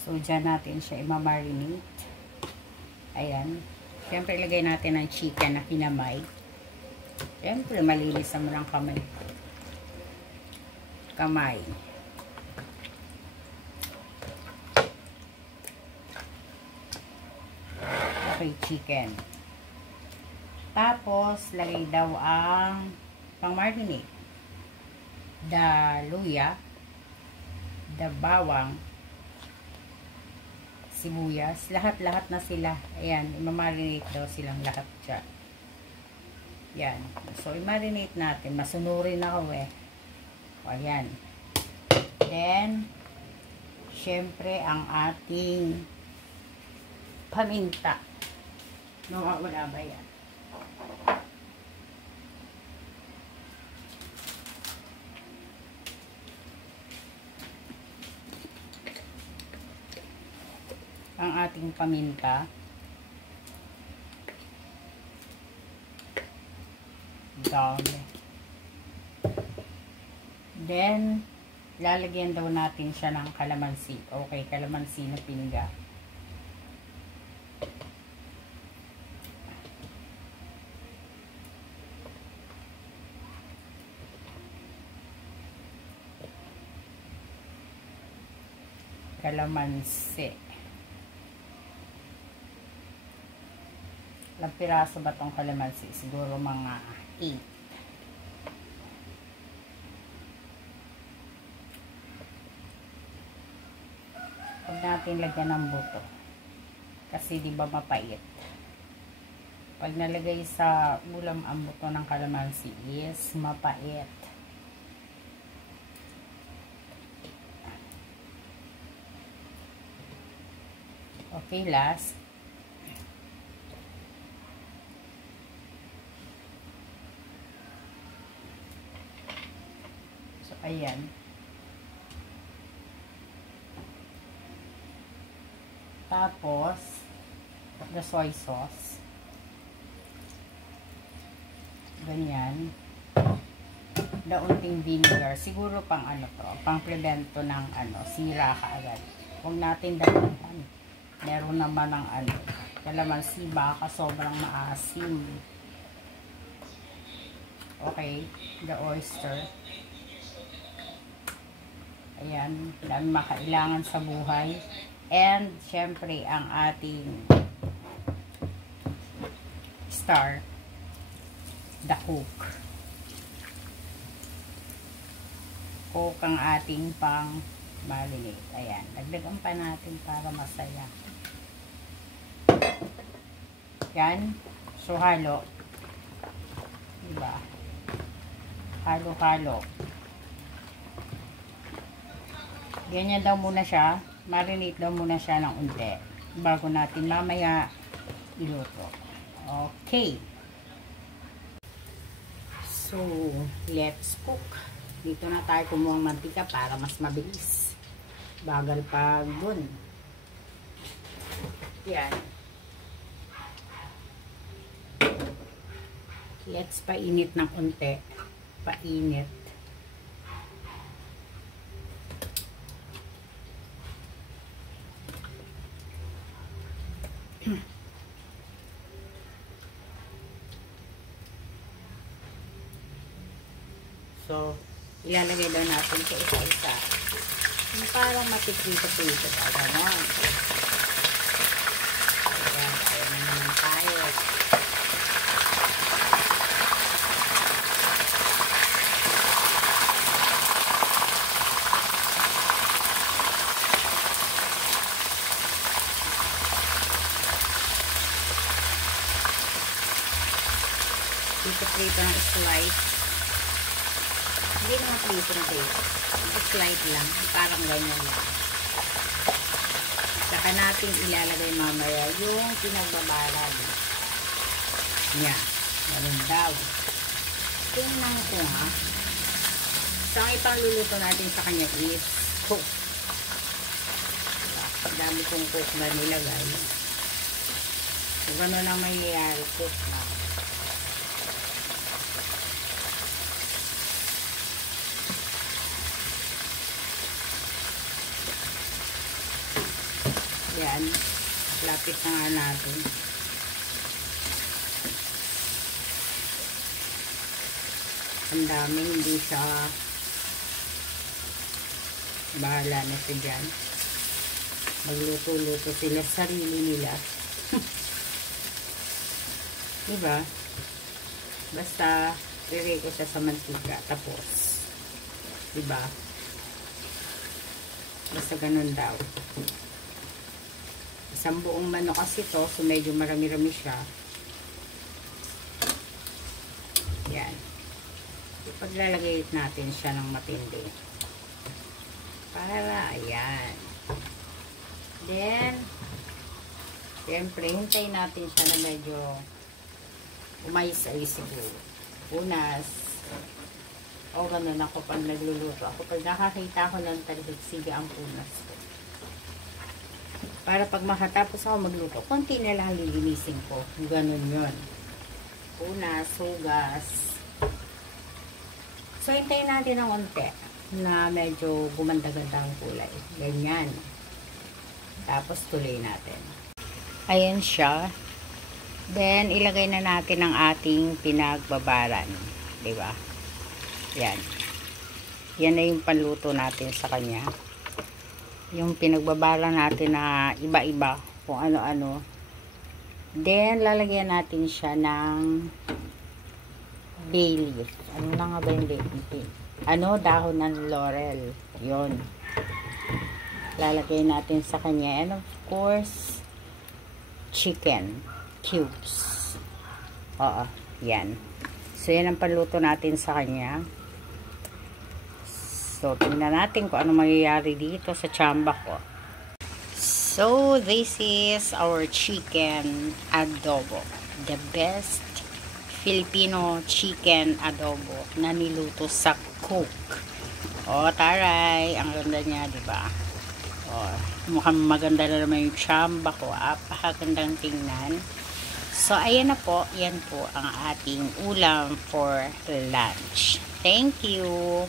So, dyan natin siya i-marinate. Ayan. Siyempre, ilagay natin ang chicken na kinamay. Siyempre, malinis naman ang kamay. Okay, chicken. Tapos, lagay daw ang pang-marinate. The luya, the bawang, sibuyas, lahat-lahat na sila. Ayan, i-marinate daw silang lahat dyan. Yan. So, i-marinate natin. Masunurin ako eh. O, ayan. Then, syempre, ang ating paminta. Wala ba yan? Ang ating paminta. Dami. Then, lalagyan daw natin siya ng kalamansi. Okay, kalamansi na piniga. Kalamansi. Ilang piraso ba tong kalamansi? Siguro mga 8. Huwag natin lagyan ng buto. Kasi di ba mapait. Pag nalagay sa ulam ang buto ng kalamansi is mapait. Okay, last. So, ayan. Tapos, the soy sauce. Ganyan. Daunting vinegar. Siguro pang ano to, pang prevento ng sira kaagad. Huwag natin daluhan. Meron naman ng kalamansi, baka sobrang maasim. Okay, the oyster. Ayan, dami makailangan sa buhay. And, syempre, ang ating star, the Coke. Coke ang ating pang marinate. Ayan, dagdagan pa natin para masaya. Yan. So, halo. Diba? Halo-halo. Ganyan daw muna siya. Marinate daw muna siya ng unti bago natin mamaya iluto. Okay. So, let's cook. Dito na tayo kumuha ng mantika para mas mabilis. Bagal pa dun. Yan. Let's painit ng unti. Painit. So, ilalagay daw natin sa isa-isa. Para matikrito-krito pa. Ganon. Ayan, ayan na naman tayo. Prito ng slice. Hindi naman prito na tayo. Slice lang. Parang ganyan lang. Saka natin ilalagay mamaya yung pinagbabalad. Yan. Ganun daw. Tingnan ko ha. So, ang ipangluluto natin sa kanya is cook. Dami kong cook na nilagay. So, ganun ang mangyayari. Cook na. Yan. Lapit na nga natin. Ang daming, hindi siya bahala na siya dyan. Magluto-luto sila sarili nila. Diba? Basta i-ray ko siya sa mantika. Tapos, diba? Basta ganun daw. Isang buong manok kasi to, so medyo marami-rami siya. Yan. Paglalagay natin siya ng matindi. Para, ayan. Then, siyempre, hintayin natin siya na medyo umayos-ayos siguro. Unas, o ganun ako pag nagluluto. Ako pag nakakita ko ng talhigsigi ang punas ko. Para pag makatapos ako magluto, konti na lang lilinisin ko. Ganun yun. Punas, hugas. So, hintayin natin ng unti na medyo gumanda-ganda ang kulay. Ganyan. Tapos, tuloy natin. Ayan siya. Then, ilagay na natin ang ating pinagbabaran. Diba? Yan. Yan na yung panluto natin sa kanya. Yung pinagbabaran natin na iba-iba. Kung ano-ano. Then, lalagyan natin siya ng bay leaf. Ano na nga ba yung bay leaf? Dahon ng laurel. Yun. Lalagay natin sa kanya. And of course, chicken cubes. Oo. Yan. So, yan ang panluto natin sa kanya. So, tingnan natin kung ano mangyayari dito sa tsamba ko. So, this is our chicken adobo. The best Filipino chicken adobo na niluto sa Coke. O, taray. Ang ganda niya, diba? O, mukhang maganda na naman yung tsamba ko. Apakagandang tingnan. So, ayan na po. Yan po ang ating ulam for lunch. Thank you.